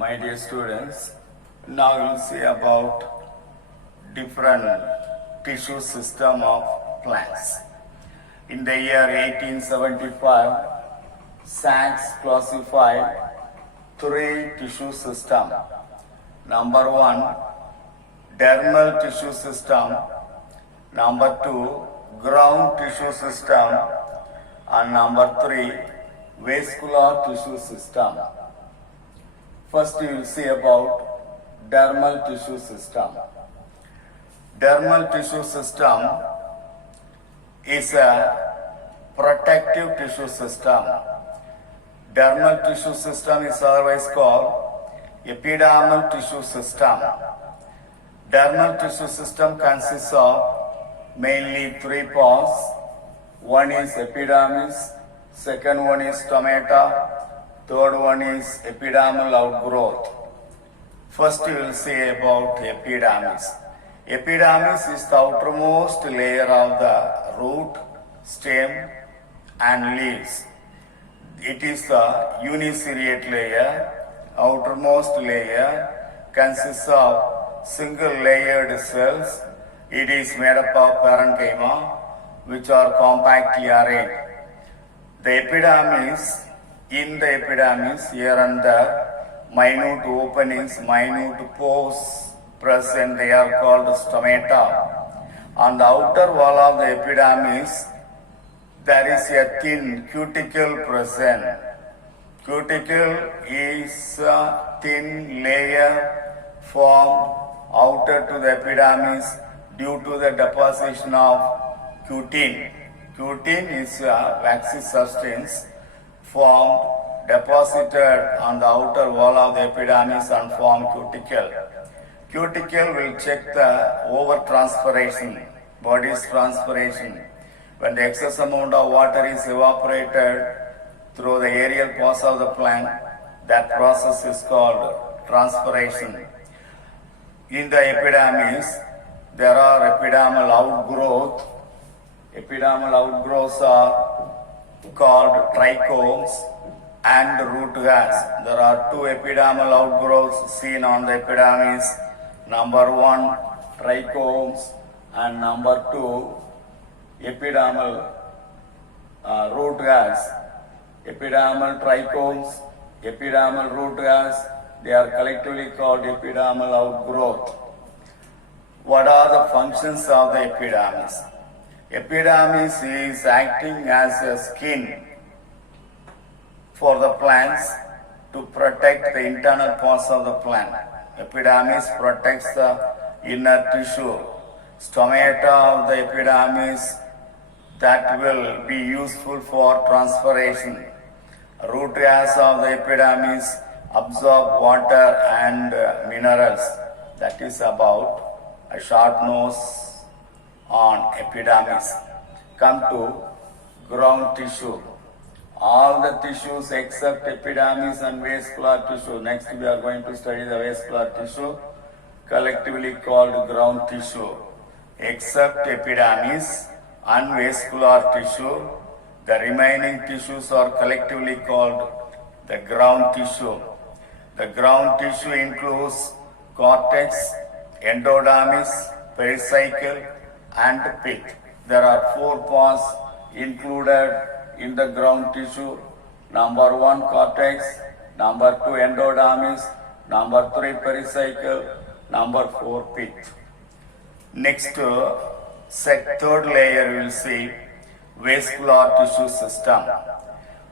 My dear students, now we'll see about different tissue system of plants. In the year 1875, Sachs classified three tissue system. Number one, dermal tissue system. Number two, ground tissue system. And number three, vascular tissue system. First, you will see about dermal tissue system. Dermal tissue system is a protective tissue system. Dermal tissue system is otherwise called epidermal tissue system. Dermal tissue system consists of mainly three parts. One is epidermis, second one is stomata, third one is epidermal outgrowth. First you will see about epidermis. Epidermis is the outermost layer of the root, stem and leaves. It is the uniceriate layer. Outermost layer consists of single layered cells. It is made up of parenchyma which are compactly arranged. The epidermis, in the epidermis, here and there, minute openings, minute pores present, they are called stomata. On the outer wall of the epidermis, there is a thin cuticle present. Cuticle is a thin layer formed outer to the epidermis due to the deposition of cutin. Cutin is a waxy substance formed, deposited on the outer wall of the epidermis and form cuticle. Cuticle will check the overtranspiration, body's transpiration. When the excess amount of water is evaporated through the aerial pores of the plant, that process is called transpiration. In the epidermis, there are epidermal outgrowth. Epidermal outgrowths are called trichomes and root hairs. There are two epidermal outgrowths seen on the epidermis. Number one, trichomes, and number two, epidermal root hairs. Epidermal trichomes, epidermal root hairs, they are collectively called epidermal outgrowth. What are the functions of the epidermis? Epidermis is acting as a skin for the plants to protect the internal parts of the plant. Epidermis protects the inner tissue. Stomata of the epidermis that will be useful for transpiration. Root hairs of the epidermis absorb water and minerals. That is about a short nose on epidermis. Come to ground tissue. All the tissues except epidermis and vascular tissue. Next we are going to study the vascular tissue, collectively called ground tissue. Except epidermis and vascular tissue, the remaining tissues are collectively called the ground tissue. The ground tissue includes cortex, endodermis, pericycle and pith. There are four parts included in the ground tissue. Number one, cortex. Number two, endodermis. Number three, pericycle. Number four, pith. Next, third layer we will see vascular tissue system.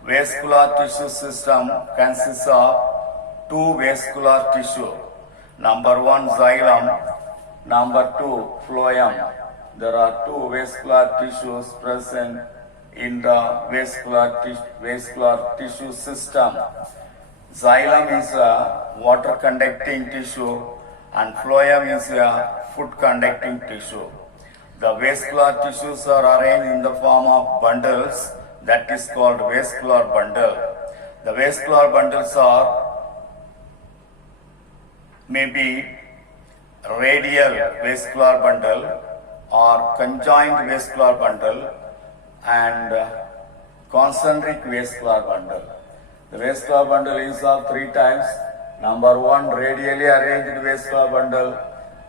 Vascular tissue system consists of two vascular tissue. Number one, xylem. Number two, phloem. There are two vascular tissues present in the vascular tissue system. Xylem is a water conducting tissue and phloem is a food conducting tissue. The vascular tissues are arranged in the form of bundles, that is called vascular bundle. The vascular bundles are maybe radial vascular bundle or conjoined vascular bundle and concentric vascular bundle. The vascular bundle is of three types: Number 1, radially arranged vascular bundle.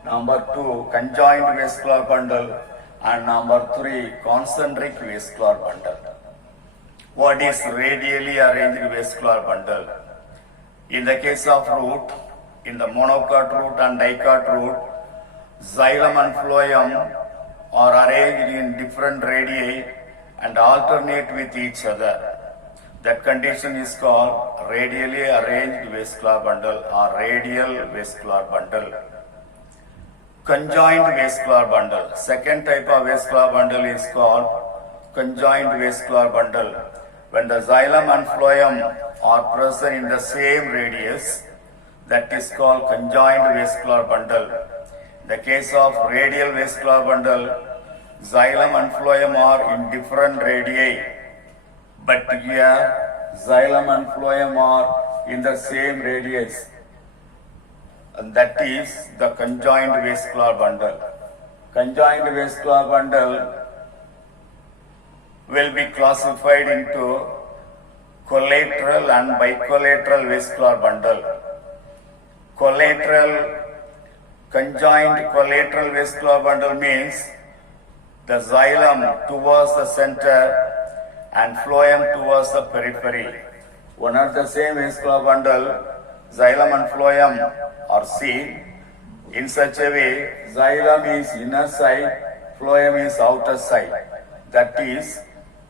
Number 2, conjoined vascular bundle. And number 3, concentric vascular bundle. What is radially arranged vascular bundle? In the case of root, in the monocot root and dicot root, xylem and phloem are arranged in different radii and alternate with each other. That condition is called radially arranged vascular bundle or radial vascular bundle. Conjoined vascular bundle. Second type of vascular bundle is called conjoined vascular bundle. When the xylem and phloem are present in the same radius, that is called conjoined vascular bundle. In the case of radial vascular bundle, xylem and phloem are in different radii, but here xylem and phloem are in the same radius, and that is the conjoined vascular bundle. Conjoined vascular bundle will be classified into collateral and bicollateral vascular bundle. Conjoined collateral vascular bundle means the xylem towards the center and phloem towards the periphery. One and the same vascular bundle, xylem and phloem are seen in such a way, xylem is inner side, phloem is outer side. That is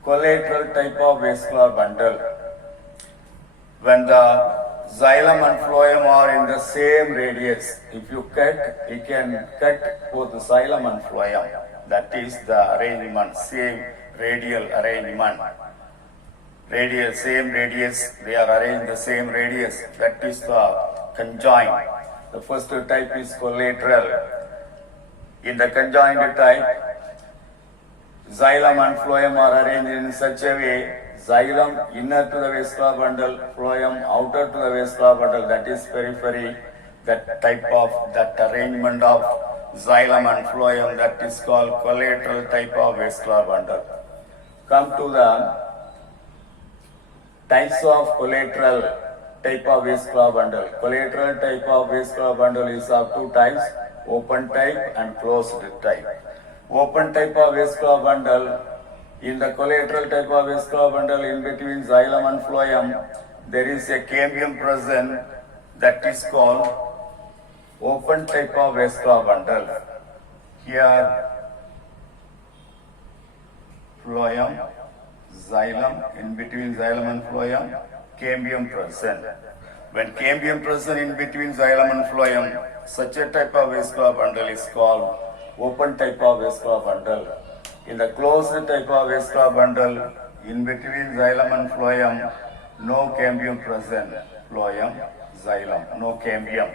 collateral type of vascular bundle. When the xylem and phloem are in the same radius, if you cut, you can cut both the xylem and phloem. That is the arrangement, same radial arrangement. Radial, same radius, they are arranged the same radius. That is the conjoined. The first type is collateral. In the conjoined type, xylem and phloem are arranged in such a way, xylem inner to the vascular bundle, phloem outer to the vascular bundle, that is periphery. That type of, that arrangement of xylem and phloem, that is called collateral type of vascular bundle. Come to the types of collateral type of vascular bundle. Collateral type of vascular bundle is of two types, open type and closed type. Open type of vascular bundle, in the collateral type of vascular bundle in between xylem and phloem, there is a cambium present, that is called open type of vascular bundle. Here phloem, xylem, in between xylem and phloem, cambium present. When cambium present in between xylem and phloem, such a type of vascular bundle is called open type of vascular bundle. In the closed type of vascular bundle, in between xylem and phloem, no cambium present. Phloem, xylem, no cambium.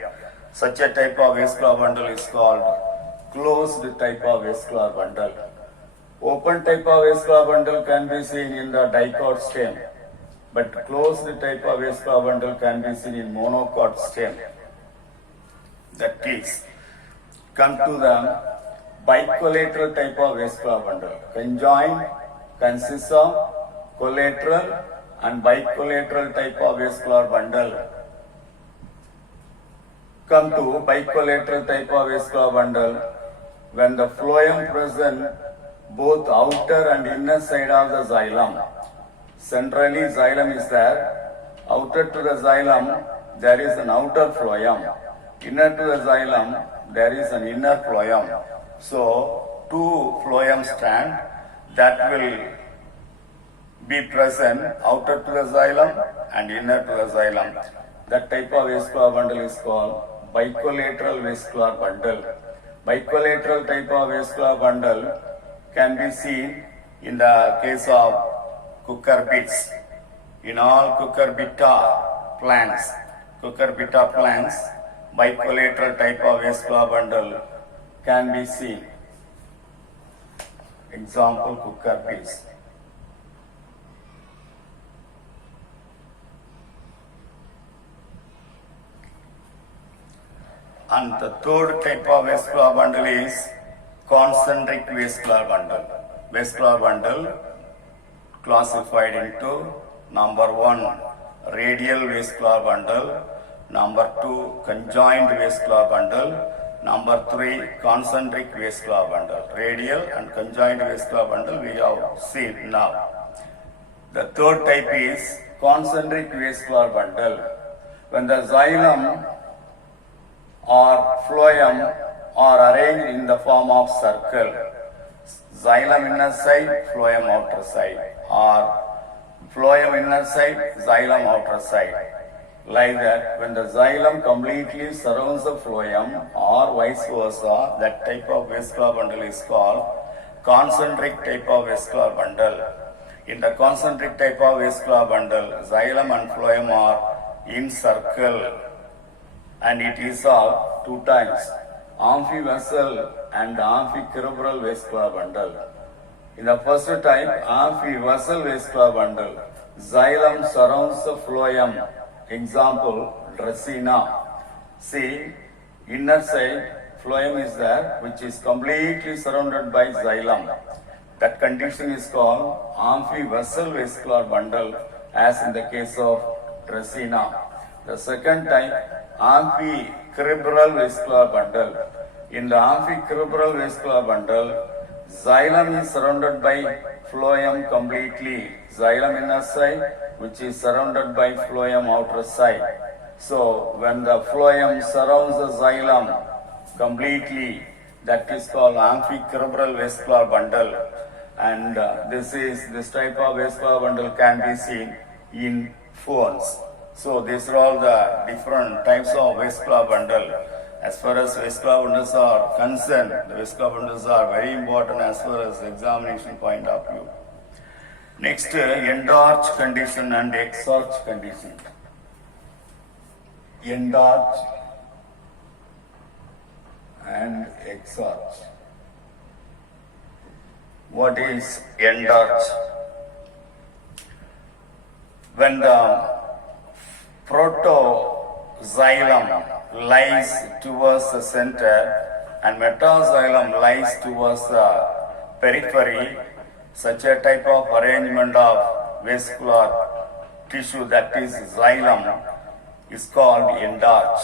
Such a type of vascular bundle is called closed type of vascular bundle. Open type of vascular bundle can be seen in the dicot stem, but closed type of vascular bundle can be seen in monocot stem. That is, come to the bicollateral type of vascular bundle. Conjoined consists of collateral and bicollateral type of vascular bundle. Come to bicollateral type of vascular bundle, when the phloem present both outer and inner side of the xylem. Centrally xylem is there, outer to the xylem there is an outer phloem, inner to the xylem there is an inner phloem. So two phloem stand that will be present outer to the xylem and inner to the xylem. That type of vascular bundle is called bicollateral vascular bundle. Bicollateral type of vascular bundle can be seen in the case of cucurbits. In all cucurbita plants, bicollateral type of vascular bundle can be seen. Example, cucurbits. And the third type of vascular bundle is concentric vascular bundle. Vascular bundle classified into number 1, radial vascular bundle, Number 2, conjoined vascular bundle. Number 3, concentric vascular bundle. Radial and conjoined vascular bundle we have seen now. The third type is concentric vascular bundle. When the xylem or phloem are arranged in the form of circle, xylem inner side, phloem outer side, or phloem inner side, xylem outer side. Like that, when the xylem completely surrounds the phloem or vice versa, that type of vascular bundle is called concentric type of vascular bundle. In the concentric type of vascular bundle, xylem and phloem are in circle, and it is of two types, amphivessel and amphicerebral vascular bundle. In the first type, amphivessel vascular bundle, xylem surrounds the phloem. Example, Dracaena. See, inner side phloem is there, which is completely surrounded by xylem. That condition is called amphivessel vascular bundle, as in the case of Dracaena. The second type, amphicerebral vascular bundle. In the amphicerebral vascular bundle, xylem is surrounded by phloem completely. Xylem inner side, which is surrounded by phloem outer side. So, when the phloem surrounds the xylem completely, that is called amphicerebral vascular bundle. And this type of vascular bundle can be seen in phones. So, these are all the different types of vascular bundle. As far as vascular bundles are concerned, the vascular bundles are very important as far as examination point of view. Next, end-arch condition and exarch condition. End-arch and exarch. What is end-arch? When the protoxylem lies towards the center and metaxylem lies towards the periphery, such a type of arrangement of vascular tissue, that is xylem, is called end-arch.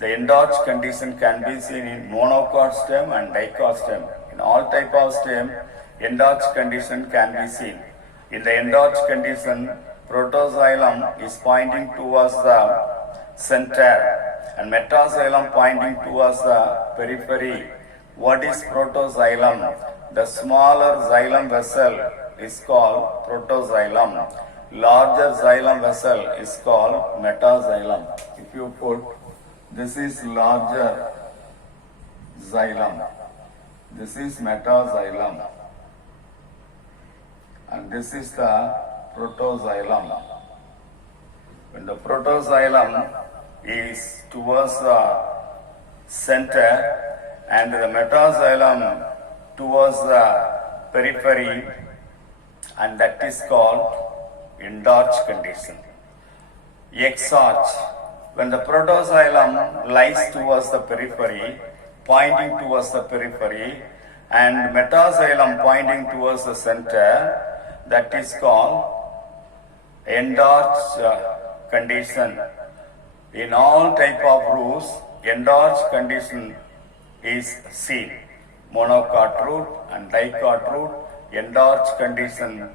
The end-arch condition can be seen in monocot stem and dicot stem. In all type of stem, end-arch condition can be seen. In the end-arch condition, protoxylem is pointing towards the center and metaxylem pointing towards the periphery. What is protoxylem? The smaller xylem vessel is called protoxylem. Larger xylem vessel is called metaxylem. If you put, this is larger xylem, this is metaxylem, and this is the protoxylem. When the protoxylem is towards the center and the metaxylem towards the periphery, and that is called end-arch condition. Exarch, when the protoxylem lies towards the periphery, pointing towards the periphery, and metaxylem pointing towards the center, that is called end-arch condition. In all type of roots, end-arch condition is seen. Monocot root and dicot root, end-arch condition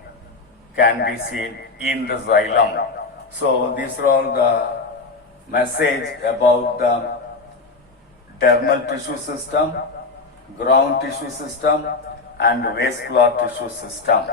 can be seen in the xylem. So these are all the message about the dermal tissue system, ground tissue system, and vascular tissue system.